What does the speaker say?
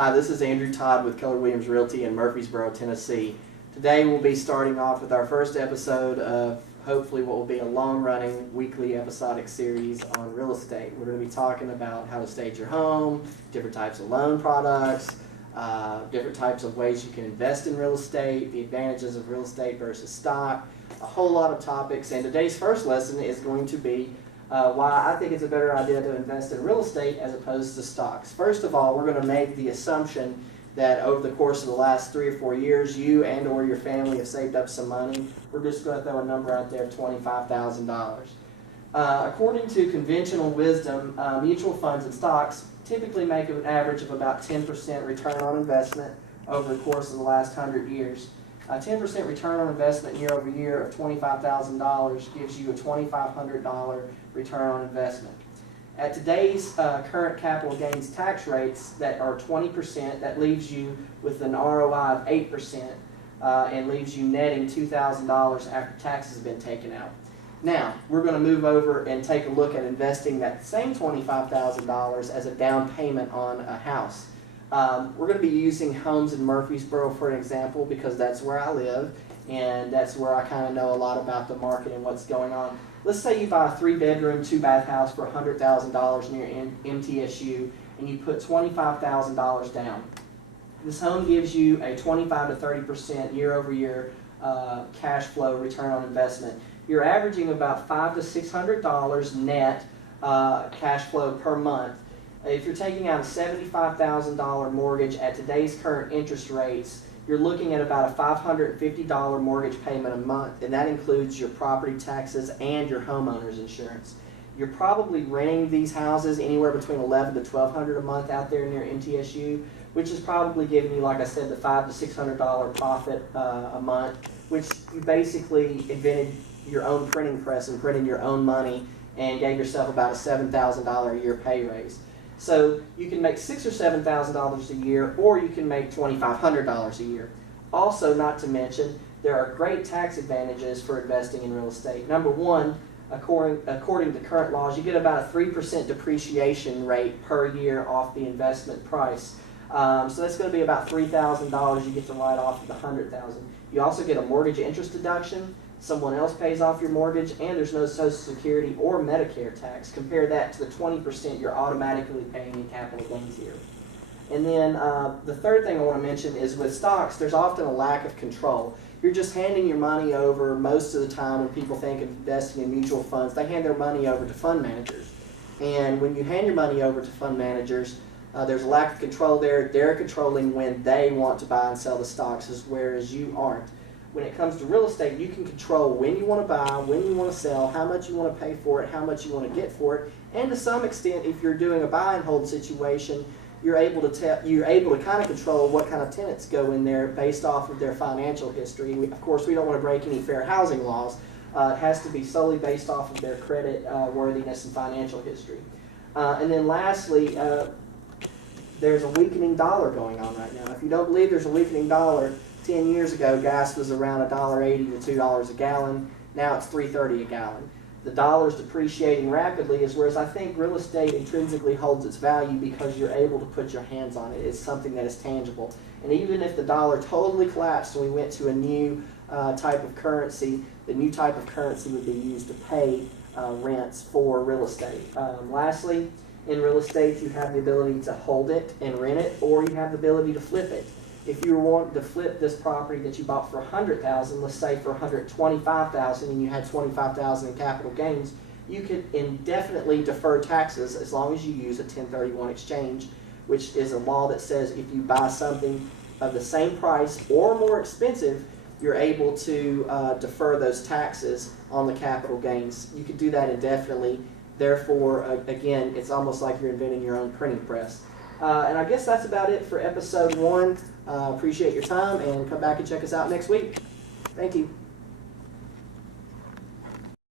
Hi, this is Andrew Todd with Keller Williams Realty in Murfreesboro, Tennessee. Today we'll be starting off with our first episode of hopefully what will be a long-running weekly episodic series on real estate. We're going to be talking about how to stage your home, different types of loan products, different types of ways you can invest in real estate, the advantages of real estate versus stock, a whole lot of topics. And today's first lesson is going to be why I think it's a better idea to invest in real estate as opposed to stocks. First of all, we're going to make the assumption that over the course of the last 3 or 4 years, you and or your family have saved up some money. We're just going to throw a number out there, $25,000. According to conventional wisdom, mutual funds and stocks typically make an average of about 10% return on investment over the course of the last 100 years. A 10% return on investment year over year of $25,000 gives you a $2,500 return on investment. At today's current capital gains tax rates that are 20%, that leaves you with an ROI of 8% and leaves you netting $2,000 after taxes have been taken out. Now, we're going to move over and take a look at investing that same $25,000 as a down payment on a house. We're going to be using homes in Murfreesboro for an example because that's where I live and that's where I kind of know a lot about the market and what's going on. Let's say you buy a 3-bedroom, 2-bath house for $100,000 near MTSU and you put $25,000 down. This home gives you a 25 to 30% year over year cash flow return on investment. You're averaging about $500 to $600 net cash flow per month. If you're taking out a $75,000 mortgage at today's current interest rates, you're looking at about a $550 mortgage payment a month, and that includes your property taxes and your homeowner's insurance. You're probably renting these houses anywhere between $1,100 to $1,200 a month out there near MTSU, which is probably giving you, like I said, the $500 to $600 profit a month, which you basically invented your own printing press and printed your own money and gave yourself about a $7,000 a year pay raise. So you can make $6,000 or $7,000 a year, or you can make $2,500 a year. Also, not to mention, there are great tax advantages for investing in real estate. Number one, according to current laws, you get about a 3% depreciation rate per year off the investment price. So that's going to be about $3,000 you get to write off of the $100,000. You also get a mortgage interest deduction. Someone else pays off your mortgage, and there's no Social Security or Medicare tax. Compare that to the 20% you're automatically paying in capital gains here. And then the third thing I want to mention is with stocks, there's often a lack of control. You're just handing your money over most of the time when people think of investing in mutual funds. They hand their money over to fund managers. And when you hand your money over to fund managers, there's a lack of control there. They're controlling when they want to buy and sell the stocks, whereas you aren't. When it comes to real estate, you can control when you want to buy, when you want to sell, how much you want to pay for it, how much you want to get for it, and to some extent, if you're doing a buy and hold situation, you're able to kind of control what kind of tenants go in there based off of their financial history. Of course, we don't want to break any fair housing laws. It has to be solely based off of their credit worthiness and financial history. And then lastly, there's a weakening dollar going on right now. If you don't believe there's a weakening dollar, 10 years ago, gas was around $1.80 to $2 a gallon. Now it's $3.30 a gallon. The dollar's depreciating rapidly, whereas I think real estate intrinsically holds its value because you're able to put your hands on it. It's something that is tangible. And even if the dollar totally collapsed and we went to a new type of currency, the new type of currency would be used to pay rents for real estate. Lastly, in real estate, you have the ability to hold it and rent it, or you have the ability to flip it. If you were wanting to flip this property that you bought for $100,000, let's say for $125,000, and you had $25,000 in capital gains, you could indefinitely defer taxes as long as you use a 1031 exchange, which is a law that says if you buy something of the same price or more expensive, you're able to defer those taxes on the capital gains. You could do that indefinitely. Therefore, again, it's almost like you're inventing your own printing press. And I guess that's about it for episode 1. Appreciate your time, and come back and check us out next week. Thank you.